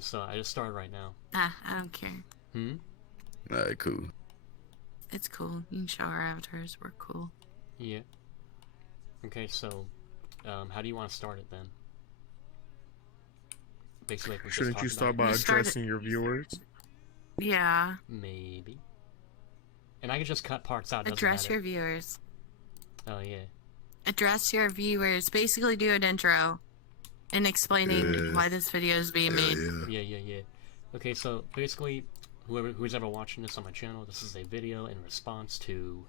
so I just started right now. I don't care. Alright, cool. It's cool. You can show our avatars. We're cool. Yeah. Okay, so, how do you want to start it then? Basically, like we Shouldn't you just start by addressing your viewers? Yeah. Maybe. And I can just cut parts out. Address your viewers. Oh yeah. Address your viewers. Basically, do an intro and explaining why this video is being made. Yeah. Okay, so basically, who's ever watching this on my channel, this is a video in response to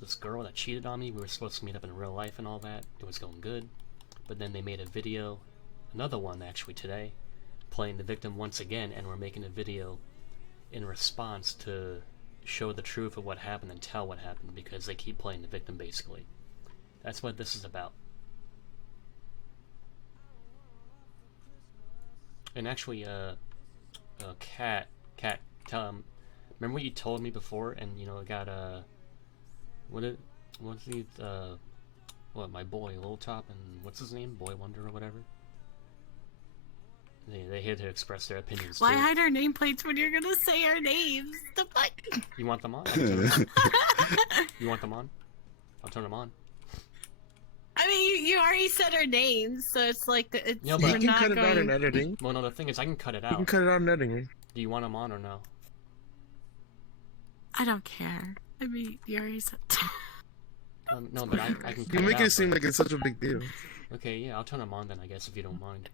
this girl that cheated on me. We were supposed to meet up in real life and all that. It was going good, but then they made a video, another one actually today, playing the victim once again, and we're making a video in response to show the truth of what happened and tell what happened, because they keep playing the victim basically. That's what this is about. And actually, Cat, remember what you told me before, and you know, it got my boy Lil Top and what's his name, Boy Wonder or whatever. They had to express their opinions. Why too. hide our nameplates when you're gonna say our names? The fuck? You want them on? I'll turn them on. You want them on? I'll turn them on. I mean, you already said our names, so it's like it's. Yeah, but you can cut it out in editing. Well, no, the thing is, I can cut it out. You can cut it out in editing. Do you want them on or no? I don't care. I mean, you already said. No, but I can. You make it seem like it's such a big deal. Okay, yeah, I'll turn them on then, I guess, if you don't mind.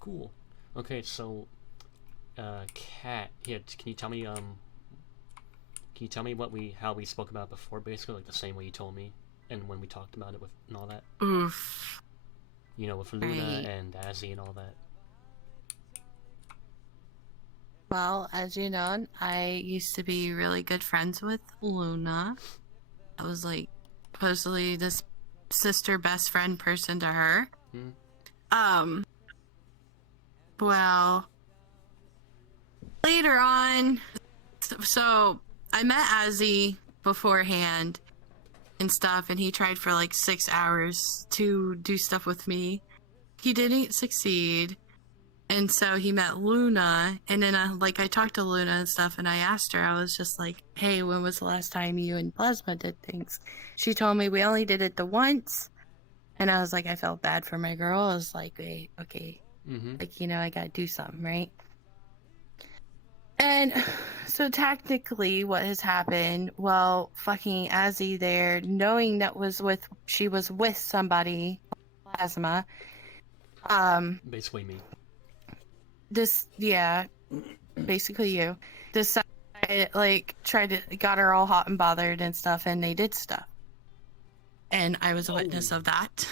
Cool. Okay, so, Cat, here, can you tell me, how we spoke about before, basically, like the same way you told me, and when we talked about it with, and all that? Oof. You know, with Luna and Azzy and all that. Well, as you know, I used to be really good friends with Luna. I was like, supposedly this sister best friend person to her. Well, later on, so I met Azzy beforehand and stuff, and he tried for like 6 hours to do stuff with me. He didn't succeed, and so he met Luna, and then I talked to Luna and stuff, and I asked her, I was just like, hey, when was the last time you and Plasma did things? She told me we only did it the once, and I was like, I felt bad for my girl. I was like, wait, okay. Like, you know, I gotta do something, right? And so technically what has happened, well, fucking Azzy there, knowing that she was with somebody, Plasma, basically me. Basically you, decided, got her all hot and bothered and stuff, and they did stuff. And I was a witness of that.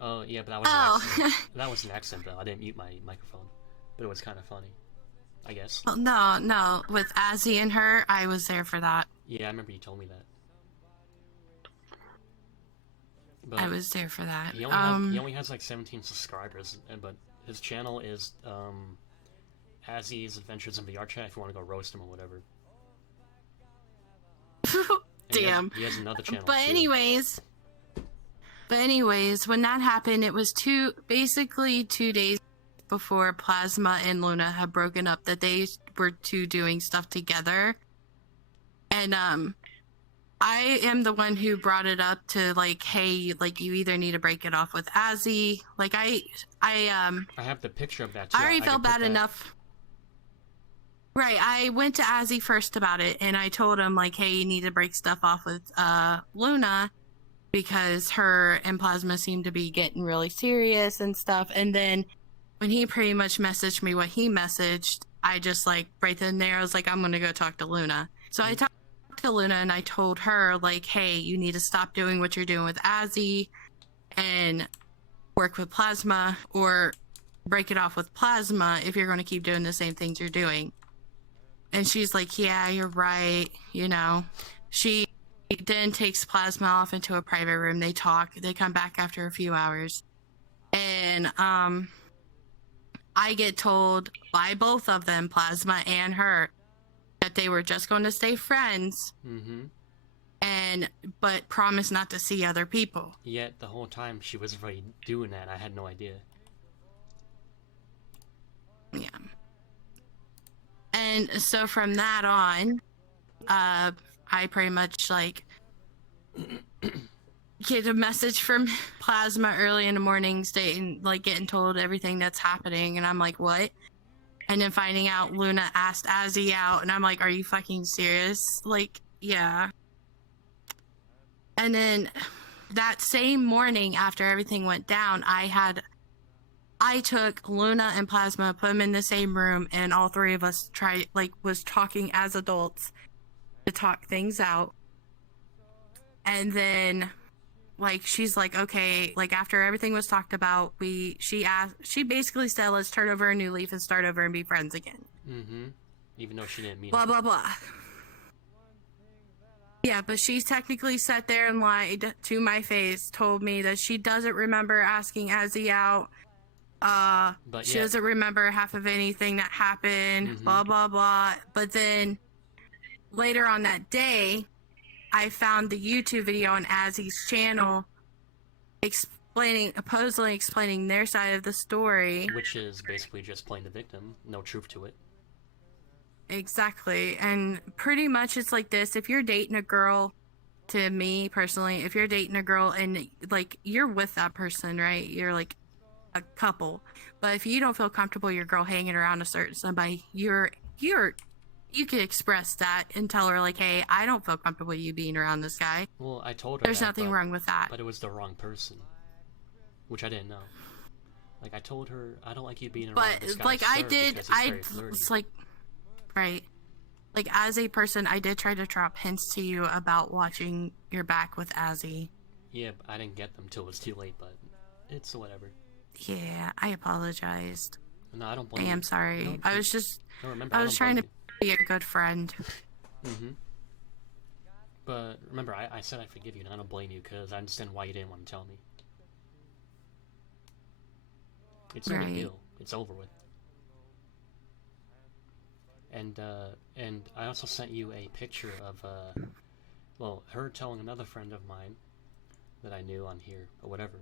Oh, yeah, but that was an accident. That was an accident, though. I didn't mute my microphone. But it was kind of funny, I guess. Well, no. With Azzy and her, I was there for that. Yeah, I remember you told me that. But I was there for that. He only has like 17 subscribers, but his channel is AzzysAdventures in VRChat if you want to go roast him or whatever. Damn. He has another channel. But anyways, when that happened, it was basically 2 days before Plasma and Luna had broken up, that they were doing stuff together. And I am the one who brought it up to hey, you either need to break it off with Azzy. I have the picture of that too. I already felt bad enough. Right, I went to Azzy first about it, and I told him hey, you need to break stuff off with Luna, because her and Plasma seemed to be getting really serious and stuff. And then when he pretty much messaged me what he messaged, I just right then and there, I was like, I'm gonna go talk to Luna. So I talked to Luna and I told her hey, you need to stop doing what you're doing with Azzy and work with Plasma, or break it off with Plasma if you're gonna keep doing the same things you're doing. And she's like, yeah, you're right. You know, she then takes Plasma off into a private room. They talk. They come back after a few hours. And I get told by both of them, Plasma and her, that they were just going to stay friends. but promise not to see other people. Yet the whole time she was already doing that. I had no idea. Yeah. And so from that on, I pretty much like get a message from Plasma early in the morning stating, like, getting told everything that's happening, and I'm like, what? And then finding out Luna asked Azzy out, and I'm like, are you fucking serious? Like, yeah. And then that same morning after everything went down, I took Luna and Plasma, put them in the same room, and all three of us was talking as adults to talk things out. And then, like, she's like, okay, like, after everything was talked about, she basically said, let's turn over a new leaf and start over and be friends again. Mm-hmm. Even though she didn't mean blah, it. blah, blah. Yeah, but she's technically sat there and lied to my face, told me that she doesn't remember asking Azzy out. But she doesn't remember half of anything that happened, blah, blah, blah. But then later on that day, I found the YouTube video on Azzy's channel supposedly explaining their side of the story. Which is basically just playing the victim. No truth to it. Exactly. And pretty much it's like this. If you're dating a girl, to me personally, if you're dating a girl and, like, you're with that person, right? You're like a couple. But if you don't feel comfortable your girl hanging around a certain somebody, you can express that and tell her, like, hey, I don't feel comfortable you being around this guy. Well, I told her there's nothing wrong with that. But it was the wrong person. Which I didn't know. Like, I told her, I don't like you being around this guy, like, sir, it's like, right. Like, as a person, I did try to drop hints to you about watching your back with Azzy. Yeah, I didn't get them till it was too late, but it's whatever. Yeah, I apologized. No, I don't blame you. I am sorry. No, I was just... no, remember, I was trying to be a good friend. Mm-hmm. But remember, I said I forgive you, and I don't blame you, because I understand why you didn't want to tell me. It's no big deal. It's over with. And I also sent you a picture of, well, her telling another friend of mine that I knew on here, or whatever,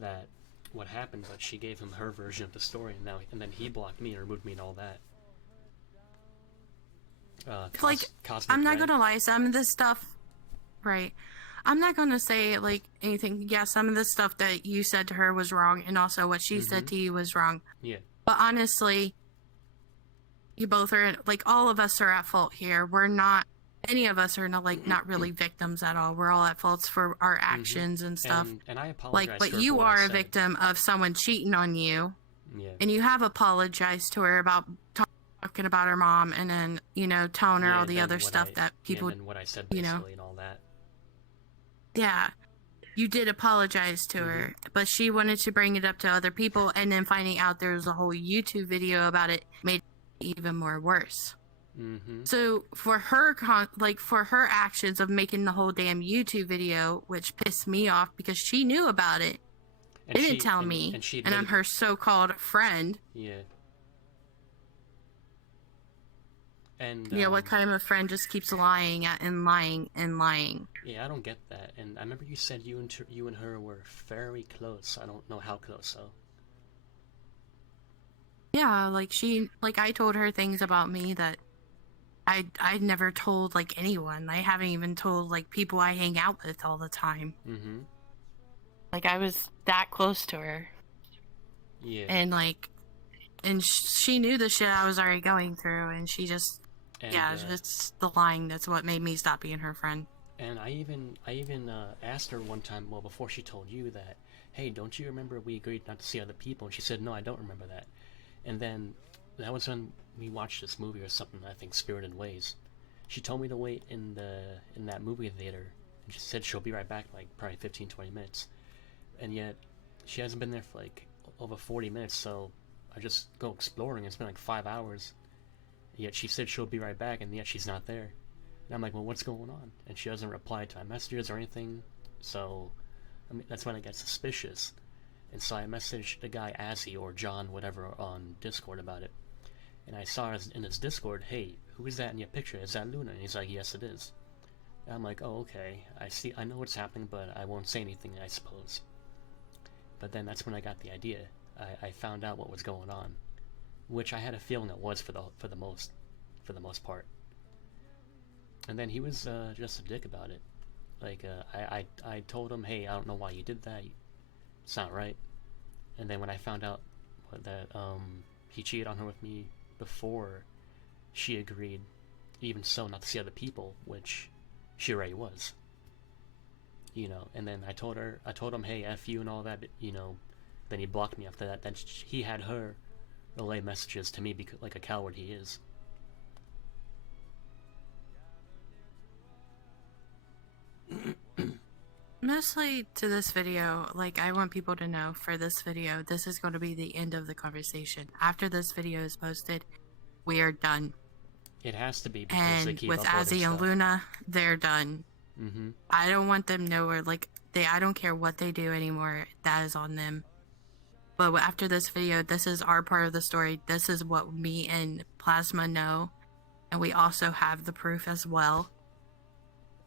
that what happened, but she gave him her version of the story, and then he blocked me and removed me and all that. Like, I'm not gonna lie, some of this stuff, right, I'm not gonna say, like, anything. Yeah, some of the stuff that you said to her was wrong, and also what she said to you was wrong. Yeah. But honestly, you both are, like, all of us are at fault here. We're not, any of us are not, like, not really victims at all. We're all at fault for our actions and stuff. And I apologize. Like, but you are a victim of someone cheating on you. Yeah. And you have apologized to her about talking about her mom, and then, you know, telling her all the other stuff that people, and what I said basically, and all that. Yeah, you did apologize to her, but she wanted to bring it up to other people, and then finding out there was a whole YouTube video about it made it even more worse. So for her, for her actions of making the whole damn YouTube video, which pissed me off because she knew about it, and didn't tell me, and I'm her so-called friend. Yeah. And yeah, what kind of a friend just keeps lying and lying and lying? Yeah, I don't get that. And I remember you said you and her were very close. I don't know how close, though. Yeah, like, I told her things about me that I'd never told, like, anyone. I haven't even told, like, people I hang out with all the time. Like, I was that close to her. Yeah. And, like, and she knew the shit I was already going through, and she just... And, yeah, it's the lying that's what made me stop being her friend. And I even asked her one time, well, before she told you that, hey, don't you remember we agreed not to see other people? And she said, no, I don't remember that. And then that was when we watched this movie or something, I think Spirited Ways. She told me to wait in that movie theater, and she said she'll be right back, like, probably 15-20 minutes. And yet, she hasn't been there for, like, over 40 minutes, so I just go exploring. It's been, like, 5 hours. Yet she said she'll be right back, and yet she's not there. And I'm like, well, what's going on? And she doesn't reply to my messages or anything, so, I mean, that's when I get suspicious. And so I messaged the guy Azzy or John, whatever, on Discord about it. And I saw in his Discord, hey, who is that in your picture? Is that Luna? And he's like, yes, it is. I'm like, oh, okay, I know what's happening, but I won't say anything, I suppose. But then that's when I got the idea. I found out what was going on, which I had a feeling it was for the most part. And then he was just a dick about it. Like, I told him, hey, I don't know why you did that. It's not right. And then when I found out that he cheated on her with me before she agreed, even so, not to see other people, which she already was. You know, and then I told him, hey, F you and all that, but, you know, then he blocked me after that. Then he had her relay messages to me because, like a coward he is. Mostly to this video, like, I want people to know for this video, this is going to be the end of the conversation. After this video is posted, we are done. It has to be because they And keep with uploading Azzy and stuff. Luna, they're done. Mm-hmm. I don't want them nowhere, like, I don't care what they do anymore. That is on them. But after this video, this is our part of the story. This is what me and Plasma know. And we also have the proof as well.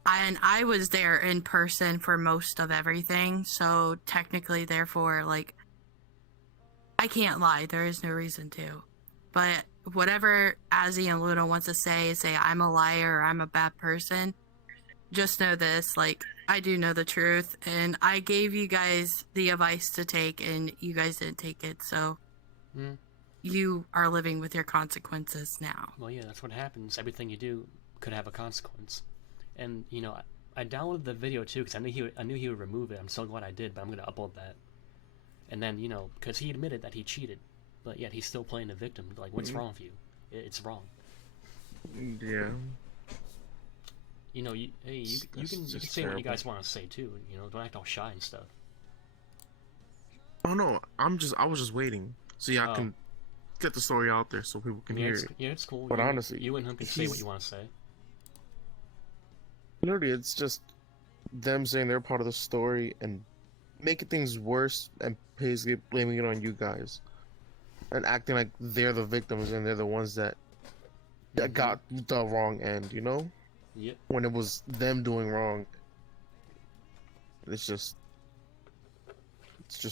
And I was there in person for most of everything. So technically, therefore, like, I can't lie. There is no reason to. But whatever Azzy and Luna wants to say I'm a liar or I'm a bad person, just know this, like, I do know the truth, and I gave you guys the advice to take, and you guys didn't take it, so you are living with your consequences now. Well, yeah, that's what happens. Everything you do could have a consequence. And, you know, I downloaded the video, too, because I knew he would remove it. I'm so glad I did, but I'm going to upload that. And then, you know, because he admitted that he cheated, but yet he's still playing the victim. Like, what's wrong with you? It's wrong. Yeah. You know, you can say what you guys want to say too. You know, don't act all shy and stuff. Oh no, I was just waiting so I can get the story out there so people can hear it. Yeah, it's cool. But honestly, you and him can say what you want to say. Literally, it's just them saying they're part of the story and making things worse and basically blaming it on you guys and acting like they're the victims and they're the ones that got the wrong end. You know? Yep. When it was them doing wrong. It's just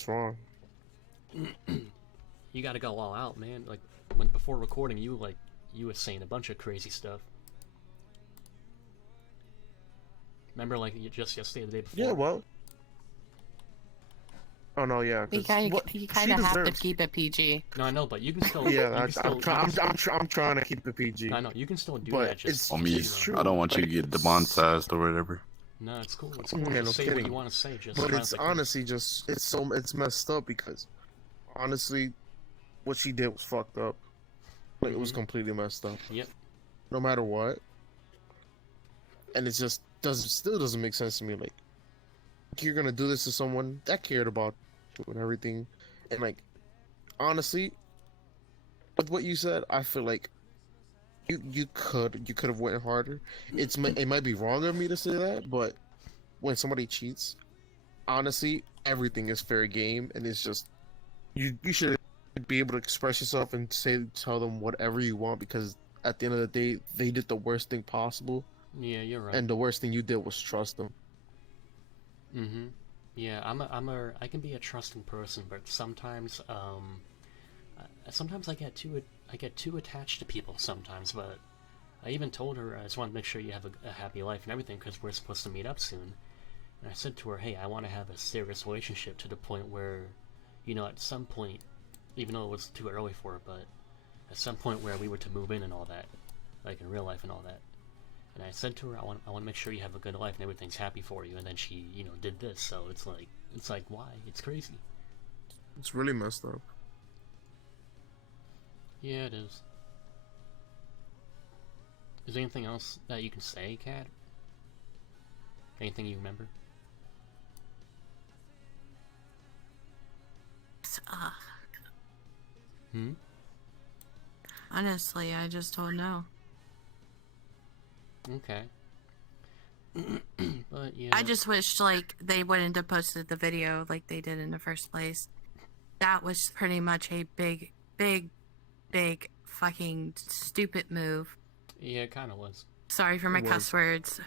wrong. You gotta go all out, man. Like, before recording, you were saying a bunch of crazy stuff. Remember, like, just yesterday, the day before? Yeah, well. Oh no, yeah. You kind of have to keep it PG. No, I know, but you can still. Yeah, I'm trying to keep it PG. I know you can still do but that. Just on me, I don't want you to get demonetized or whatever. No, it's cool. It's cool. Yeah, Just say kidding. what you want to say. Just but it's honestly just it's messed up because honestly, what she did was fucked up. Like it was completely messed up. Yep. No matter what, and it just still doesn't make sense to me. Like you're gonna do this to someone that cared about you and everything, and like honestly, with what you said, I feel like you could have went harder. It might be wrong of me to say that, but when somebody cheats, honestly, everything is fair game, and it's just you should be able to express yourself and tell them whatever you want because at the end of the day, they did the worst thing possible. Yeah, you're right. And the worst thing you did was trust them. Mm-hmm. Yeah, I can be a trusting person, but sometimes I get too attached to people sometimes. But I even told her I just want to make sure you have a happy life and everything because we're supposed to meet up soon. And I said to her, hey, I want to have a serious relationship to the point where, you know, at some point, even though it was too early for it, but at some point where we were to move in and all that, like in real life and all that. And I said to her, I want to make sure you have a good life and everything's happy for you. And then she, you know, did this. So it's like, why? It's crazy. It's really messed up. Yeah, it is. Is there anything else that you can say, Kat? Anything you remember? Honestly, I just don't know. Okay. But yeah. I just wished like they wouldn't have posted the video like they did in the first place. That was pretty much a big fucking stupid move. Yeah, it kind of was. Sorry for my cuss words.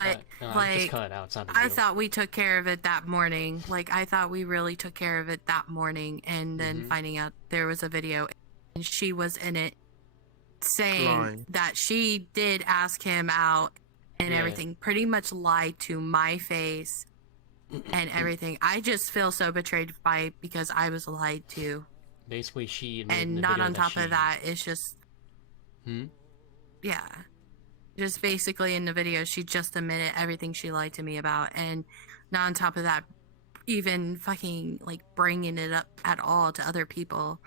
But just cut it out. It's not a big I deal. thought we took care of it that morning. Like, I thought we really took care of it that morning, and then finding out there was a video and she was in it saying that she did ask him out and everything, pretty much lied to my face and everything. I just feel so betrayed because I was lied to. Basically, she admitted in And the not video on that top of that, it's just yeah. Just basically in the video, she just admitted everything she lied to me about, and not on top of that, even fucking like bringing it up at all to other people.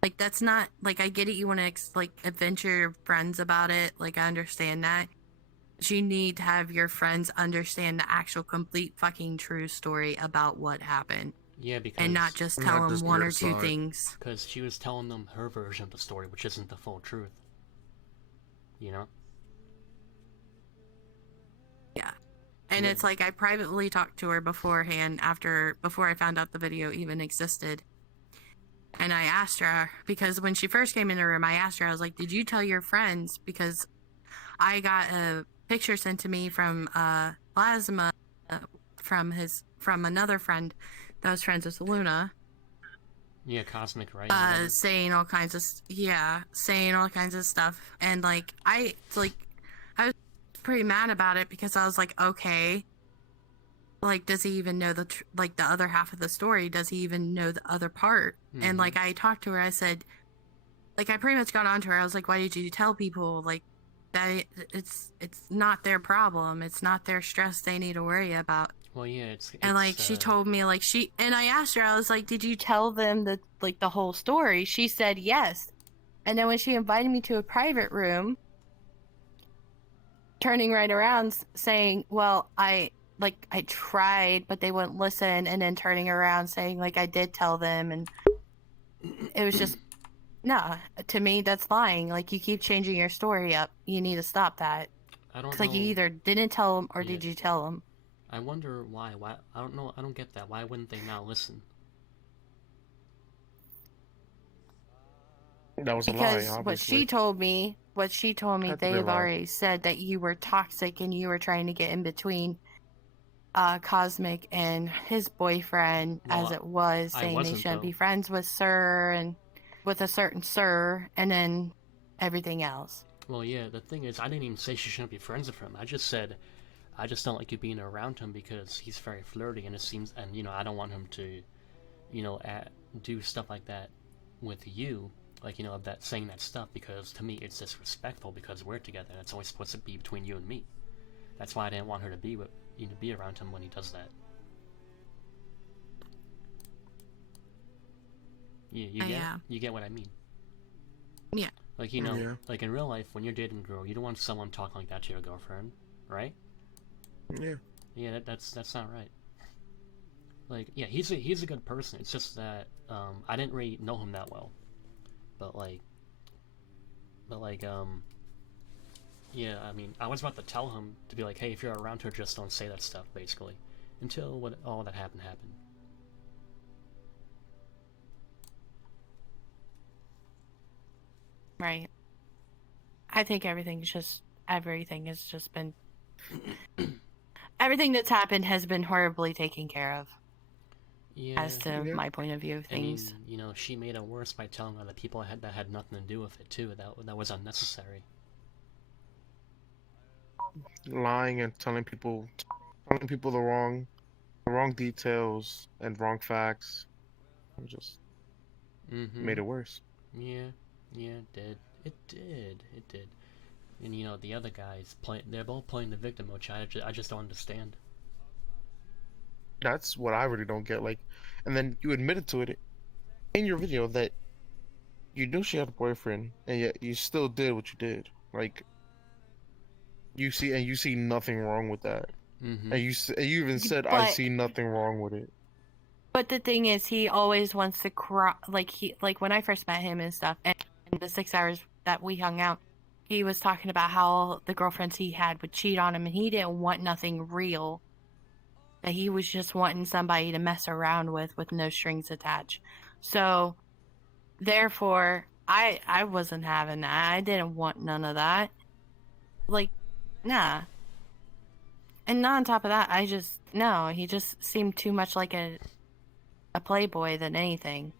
Like, that's not, like, I get it, you want to like adventure your friends about it, like, I understand that. But you need to have your friends understand the actual complete fucking true story about what happened. Yeah, because... And not just tell them one or two things. Because she was telling them her version of the story, which isn't the full truth. You know? Yeah. And it's like, I privately talked to her beforehand, before I found out the video even existed. And I asked her, because when she first came in the room, I asked her, I was like, did you tell your friends? Because I got a picture sent to me from Plasma, from another friend that was friends with Luna. Yeah, Cosmic, right? Saying all kinds of stuff. And like, I was pretty mad about it, because I was like, okay, like, does he even know the other half of the story? Does he even know the other part? And like, I talked to her, I said, like, I pretty much got onto her. I was like, why did you tell people like that? It's not their problem. It's not their stress they need to worry about. Well, yeah, and like, she told me, like, and I asked her, I was like, did you tell them the whole story? She said yes. And then when she invited me to a private room, turning right around saying, well, I tried, but they wouldn't listen, and then turning around saying, like, I did tell them, and it was just, nah, to me, that's lying. Like, you keep changing your story up. You need to stop that. I don't know. Like, you either didn't tell them, or did you tell them? I wonder why. I don't know. I don't get that. Why wouldn't they not listen? That was because a lie, what she told me, they have already said that you were toxic and you were trying to get in between Cosmic and his boyfriend, as it was, saying they shouldn't be friends with Sir, and with a certain Sir, and then everything else. Well, yeah, the thing is, I didn't even say she shouldn't be friends with him. I just said, I just don't like you being around him because he's very flirty, and it seems, and, you know, I don't want him to, you know, do stuff like that with you, like, you know, saying that stuff, because to me it's disrespectful, because we're together, and it's only supposed to be between you and me. That's why I didn't want her to be around him when he does that. You get what I mean? Yeah. Like, you know, like in real life, when you're dating a girl, you don't want someone talking like that to your girlfriend, right? Yeah. Yeah, that's not right. Like, yeah, he's a good person. It's just that I didn't really know him that well, but yeah, I mean, I was about to tell him to be like, hey, if you're around her, just don't say that stuff, basically, until all that happened. Right. I think everything has just been everything that's happened has been horribly taken care of. Yeah. As to my point of view of things. I mean, you know, she made it worse by telling other people that had nothing to do with it too. That was unnecessary. Lying and telling people the wrong details and wrong facts. It just made it worse. Yeah, it did. And you know, the other guys they're both playing the victim, which I just don't understand. That's what I really don't get. Like, and then you admitted to it in your video that you knew she had a boyfriend, and yet you still did what you did. Like, you see nothing wrong with that. And you even said, I see nothing wrong with it. But the thing is, he always wants to cry. Like when I first met him and stuff, and the 6 hours that we hung out, he was talking about how the girlfriends he had would cheat on him, and he didn't want nothing real. That he was just wanting somebody to mess around with no strings attached. So, therefore, I wasn't having that. I didn't want none of that. Like, nah. And not on top of that, no, he just seemed too much like a playboy than anything.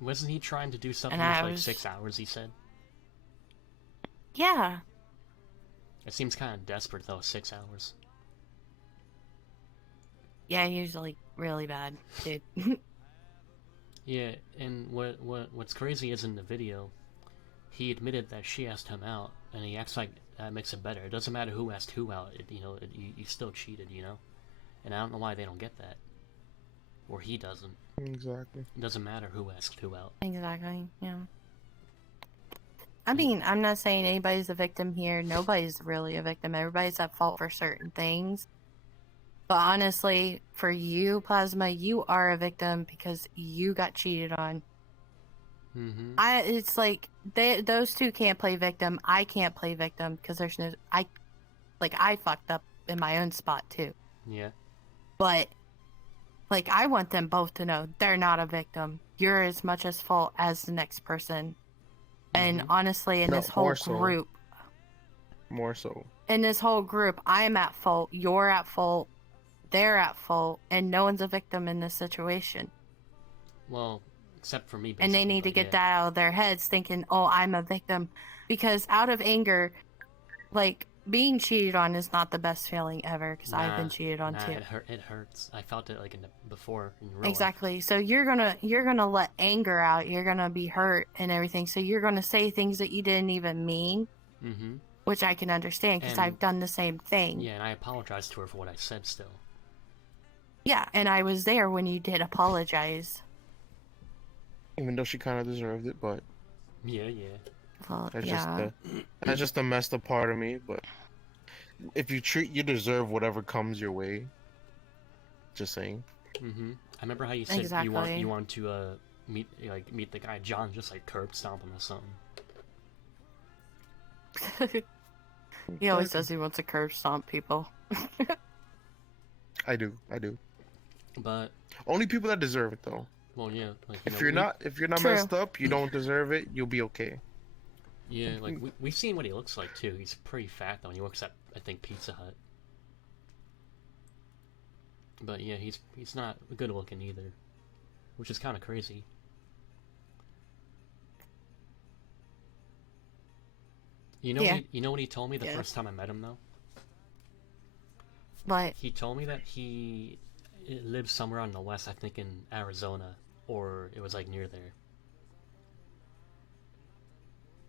Wasn't he trying to do something And with I like was... 6 hours, he said? Yeah. It seems kind of desperate, though, 6 hours. Yeah, he was like really bad, dude. Yeah, and what's crazy is in the video, he admitted that she asked him out, and he acts like that makes it better. It doesn't matter who asked who out, you still cheated, you know? And I don't know why they don't get that. Or he doesn't. Exactly. It doesn't matter who asked who out. Exactly, yeah. I mean, I'm not saying anybody's a victim here. Nobody's really a victim. Everybody's at fault for certain things. But honestly, for you, Plasma, you are a victim because you got cheated on. Mm-hmm. It's like those two can't play victim. I can't play victim because there's no. I fucked up in my own spot too. Yeah. But like, I want them both to know they're not a victim. You're as much as fault as the next person. And honestly, in this whole group, more so. In this whole group, I'm at fault. You're at fault. They're at fault, and no one's a victim in this situation. Well, except for me, basically. And they need to get that out of their heads, thinking, "Oh, I'm a victim," because out of anger, like, being cheated on is not the best feeling ever. Because I've been cheated on too. It hurts. I felt it like before in real Exactly. life. So you're gonna let anger out. You're gonna be hurt and everything. So you're gonna say things that you didn't even mean. Mm-hmm. Which I can understand because I've done the same thing. Yeah, and I apologized to her for what I said still. Yeah, and I was there when you did apologize. Even though she kind of deserved it, but... Yeah. Well, that's just the messed up part of me, but... If you deserve whatever comes your way. Just saying. Mm-hmm. I remember how you said you want to meet the guy John, just like curb stomp him or something. He always says he wants to curb stomp people. I do. But only people that deserve it, though. Well, yeah. Like, if you're not messed up, you don't deserve it. You'll be okay. Yeah, like we've seen what he looks like too. He's pretty fat though. And he works at, I think, Pizza Hut. But yeah, he's not good looking either, which is kind of crazy. You know what he told me the first time I met him though? What? He told me that he lives somewhere on the west, I think in Arizona, or it was like near there.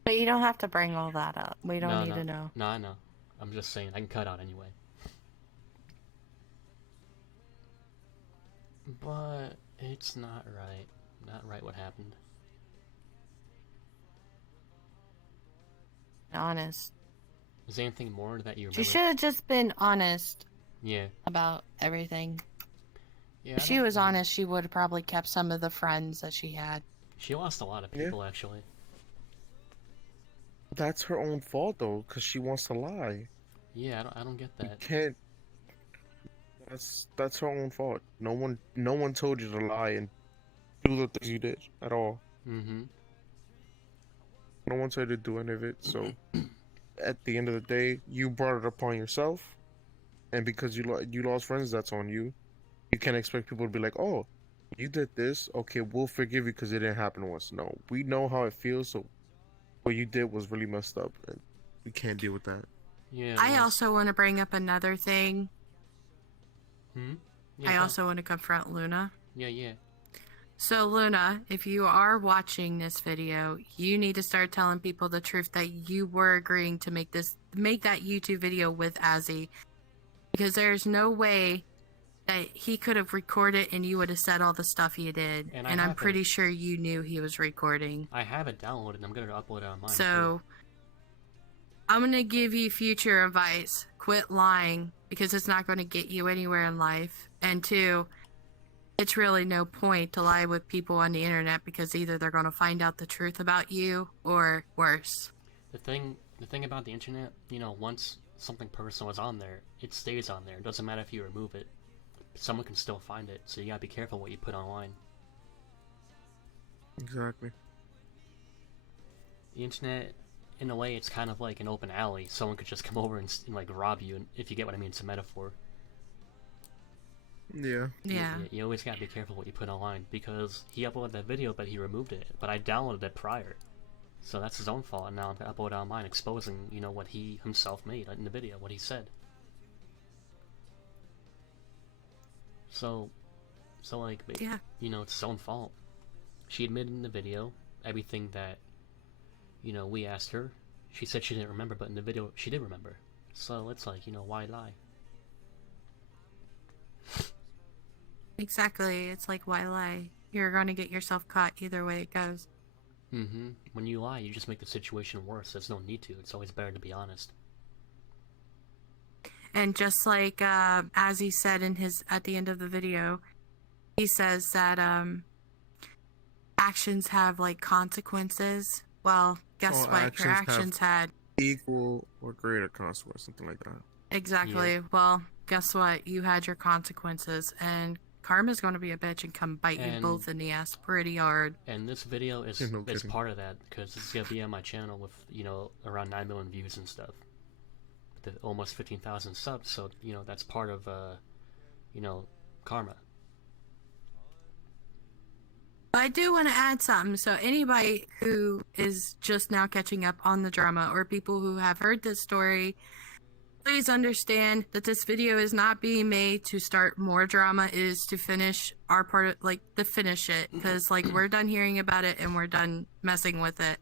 But you don't have to bring all that up. We don't need to know. No, I know. I'm just saying, I can cut out anyway. But it's not right. Not right what happened. Honest. Is there anything more that you remember? She should have just been honest. Yeah. About everything. Yeah. If she was honest, she would have probably kept some of the friends that she had. She lost a lot of people, actually. That's her own fault, though, because she wants to lie. Yeah, I don't get that. You can't. That's her own fault. No one told you to lie and do the things you did at all. Mm-hmm. No one told you to do any of it. So, at the end of the day, you brought it upon yourself, and because you lost friends, that's on you. You can't expect people to be like, "Oh, you did this. Okay, we'll forgive you because it didn't happen once." No, we know how it feels. So, what you did was really messed up, and we can't deal with that. Yeah. I also want to bring up another thing. Yeah, I also want to confront Luna. Yeah. So Luna, if you are watching this video, you need to start telling people the truth that you were agreeing to make that YouTube video with Azzy, because there's no way that he could have recorded and you would have said all the stuff you did. And I'm pretty sure you knew he was recording. I have it downloaded and I'm going to upload it on mine. So I'm going to give you future advice. Quit lying, because it's not going to get you anywhere in life. And two, it's really no point to lie with people on the internet, because either they're going to find out the truth about you or worse. The thing about the internet, once something personal is on there, it stays on there. It doesn't matter if you remove it. Someone can still find it, so you gotta be careful what you put online. Exactly. The internet, in a way, it's kind of like an open alley. Someone could just come over and like rob you, if you get what I mean. It's a metaphor. Yeah. Yeah. You always gotta be careful what you put online, because he uploaded that video, but he removed it. But I downloaded it prior, so that's his own fault. And now I'm gonna upload it online, exposing what he himself made in the video, what he said. So like, Yeah. it's his own fault. She admitted in the video everything that we asked her. She said she didn't remember, but in the video she did remember. So it's like, why lie? Exactly. It's like, why lie? You're going to get yourself caught either way it goes. When you lie, you just make the situation worse. There's no need to. It's always better to be honest. And just like Azzy said at the end of the video, he says that actions have like consequences. Well, guess what? Your actions had equal or greater consequence, something like that. Exactly. Yeah. Well, guess what? You had your consequences, and karma's going to be a bitch and come bite you both in the ass pretty hard. And this video is part of that, because this is gonna be on my channel with around 9 million views and stuff, with almost 15,000 subs. So that's part of karma. I do want to add something. So anybody who is just now catching up on the drama, or people who have heard this story, please understand that this video is not being made to start more drama. It is to finish our part of, like, to finish it, because like we're done hearing about it and we're done messing with it.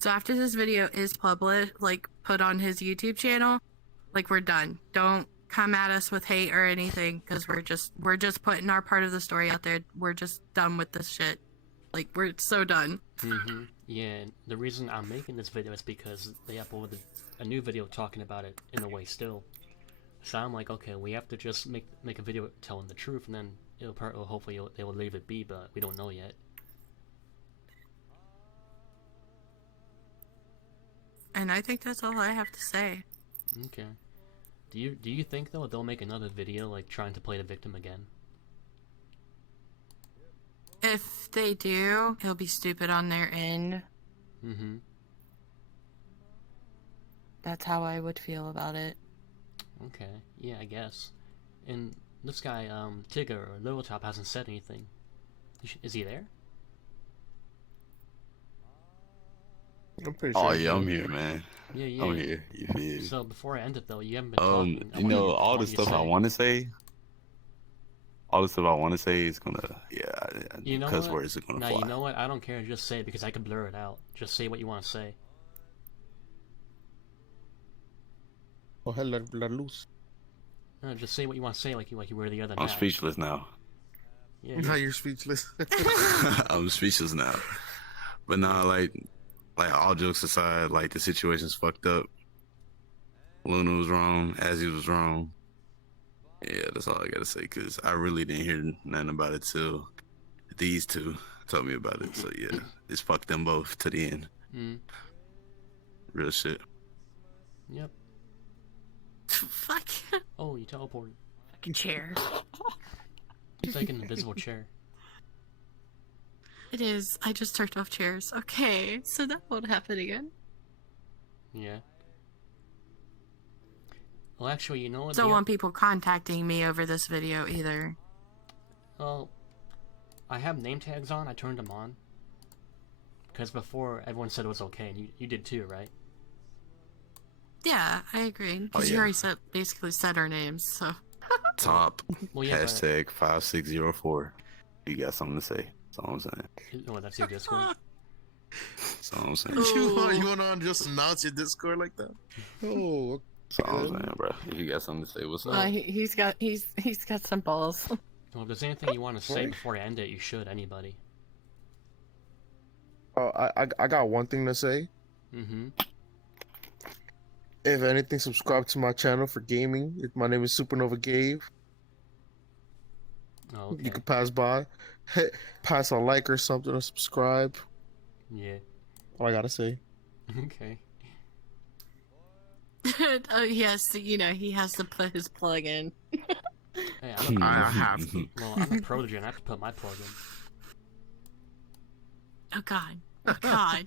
So after this video is published, like put on his YouTube channel, like we're done. Don't come at us with hate or anything, because we're just putting our part of the story out there. We're just done with this shit. Like, we're so done. Yeah, and the reason I'm making this video is because they uploaded a new video talking about it in a way still. So I'm like, okay, we have to just make a video telling the truth, and then hopefully they will leave it be, but we don't know yet. And I think that's all I have to say. Okay. Do you think though they'll make another video like trying to play the victim again? If they do, it'll be stupid on their end. That's how I would feel about it. Okay, yeah, I guess. And this guy, Tigger or Little Top, hasn't said anything. Is he there? I'm pretty sure. Oh yeah, I'm here, man. Yeah. I'm here. You feel? So before I end it though, you haven't been talking. All the stuff I want to say. All the stuff I want to say is gonna, cuss words are gonna fly. You know what? I don't care. Just say it, because I can blur it out. Just say what you want to say. Coger la luz. No, just say what you want to say, like you were the other night. I'm speechless now. Yeah. Now you're speechless. I'm speechless now. But nah, like all jokes aside, like the situation's fucked up. Luna was wrong. Azzy was wrong. Yeah, that's all I gotta say, because I really didn't hear nothing about it till these two told me about it. So yeah, it's fucked them both to the end. Real shit. Yep. Fuck. Oh, you teleported. Fucking chair. It's like an invisible chair. It is. I just turned off chairs. Okay, so that won't happen again. Yeah. Well, actually, you know what? Don't want people contacting me over this video either. Well, I have name tags on. I turned them on. Because before, everyone said it was okay, and you did too, right? Yeah, I agree. Because you already basically said our names, so. Top. Well, yeah, hashtag 5604. You got something to say. That's all I'm saying. Oh, that's your Discord? That's all I'm saying. You wanna just announce your Discord like that? Oh. That's all I'm saying, bro. If you got something to say, what's up? He's got some balls. Well, if there's anything you want to say before I end it, you should. Anybody? Oh, I got one thing to say. If anything, subscribe to my channel for gaming. My name is Supernova Gabe. Oh, okay. You can pass by, pass a like or something, or subscribe. Yeah. All I gotta say. Okay. Oh yes, he has to put his plug in. Hey, I have to. Well, I'm a prodigy and I have to put my plug in. Oh god. Oh god.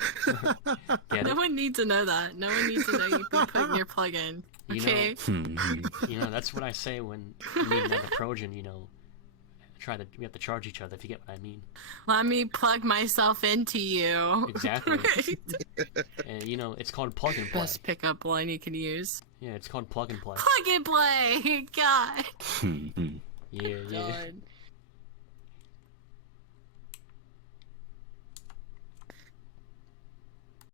Get No it? one needs to know that. No one needs to know you've been putting your plug in. You Okay. know, that's what I say when you meet another Trojan, you know, we have to charge each other, if you get what I mean. Let me plug myself into you. Exactly. And, you know, it's called plug and play. Best pickup line you can use. Yeah, it's called plug and play. Plug and play! God. Yeah, yeah. God.